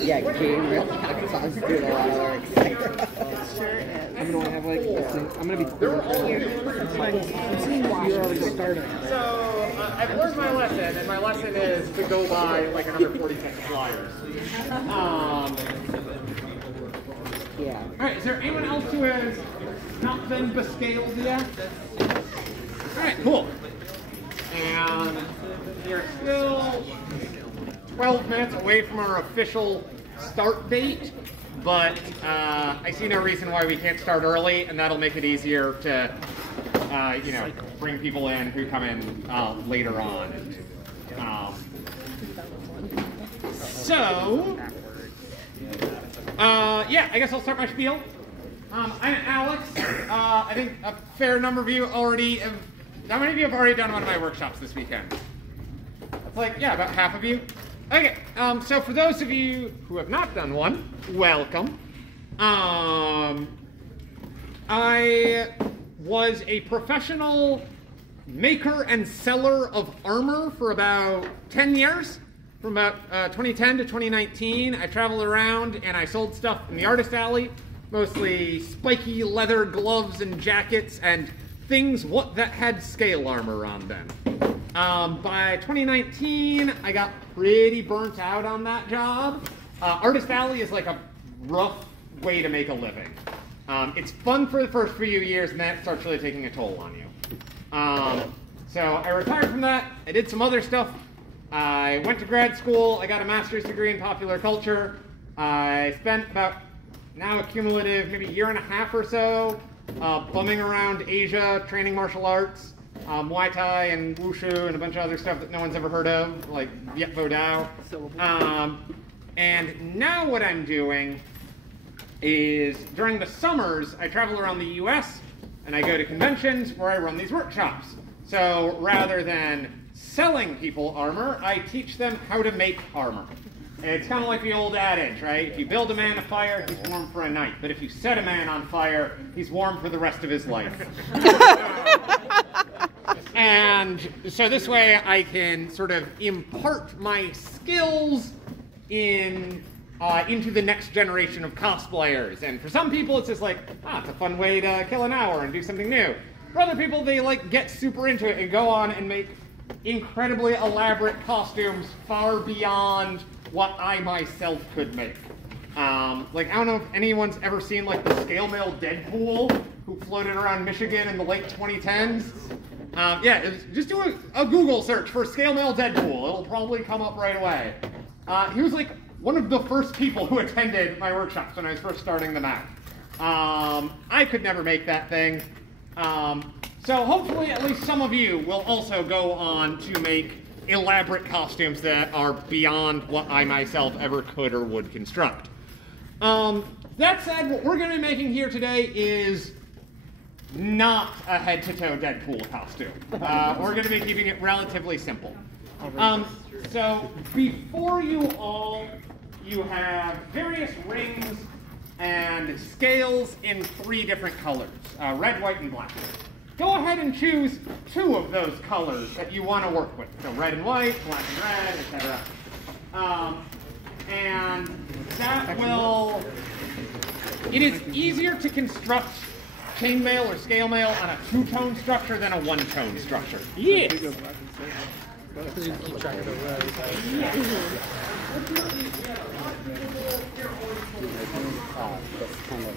Yeah, Gabriel sounds doing a lot of work. Sure is. I'm gonna have like this thing. I'm gonna be cool. You're already starting. So I've learned my lesson, and my lesson is to go buy like another 46 flyers. Yeah. All right, is there anyone else who has not been bescaled yet? All right, cool. And we're still 12 minutes away from our official start date, but I see no reason why we can't start early, and that'll make it easier to, bring people in who come in later on. Yeah, I guess I'll start my spiel. I'm Alex. I think a fair number of you already have. How many of you have already done one of my workshops this weekend? Like, yeah, about half of you. Okay, so for those of you who have not done one, welcome. I was a professional maker and seller of armor for about 10 years. From about 2010 to 2019, I traveled around and I sold stuff in the artist alley, mostly spiky leather gloves and jackets and things that had scale armor on them. By 2019, I got pretty burnt out on that job. Artist alley is like a rough way to make a living. It's fun for the first few years, and then it starts really taking a toll on you. So I retired from that. I did some other stuff. I went to grad school. I got a master's degree in popular culture. I spent about, now a cumulative, maybe a year and a half or so, bumming around Asia, training martial arts, Muay Thai and Wushu and a bunch of other stuff that no one's ever heard of, like Viet Vo Dao. And now what I'm doing is, during the summers, I travel around the US and I go to conventions where I run these workshops. So rather than selling people armor, I teach them how to make armor. It's kind of like the old adage, right? If you build a man a fire, he's warm for a night. But if you set a man on fire, he's warm for the rest of his life. And so this way I can sort of impart my skills into the next generation of cosplayers. And for some people, it's just like, it's a fun way to kill an hour and do something new. For other people, they like get super into it and go on and make incredibly elaborate costumes far beyond what I myself could make. Like, I don't know if anyone's ever seen like the scale mail Deadpool who floated around Michigan in the late 2010s. Just do a Google search for scale mail Deadpool. It'll probably come up right away. He was like one of the first people who attended my workshops when I was first starting them out. I could never make that thing. So hopefully at least some of you will also go on to make elaborate costumes that are beyond what I myself ever could or would construct. That said, what we're going to be making here today is not a head-to-toe Deadpool costume. We're going to be keeping it relatively simple. So before you all, you have various rings and scales in 3 different colors, red, white, and black. Go ahead and choose 2 of those colors that you want to work with. So red and white, black and red, etc. And that will... It is easier to construct chainmail or scale mail on a 2-tone structure than a 1-tone structure. Yes! Because you keep track of the rows. That's kind of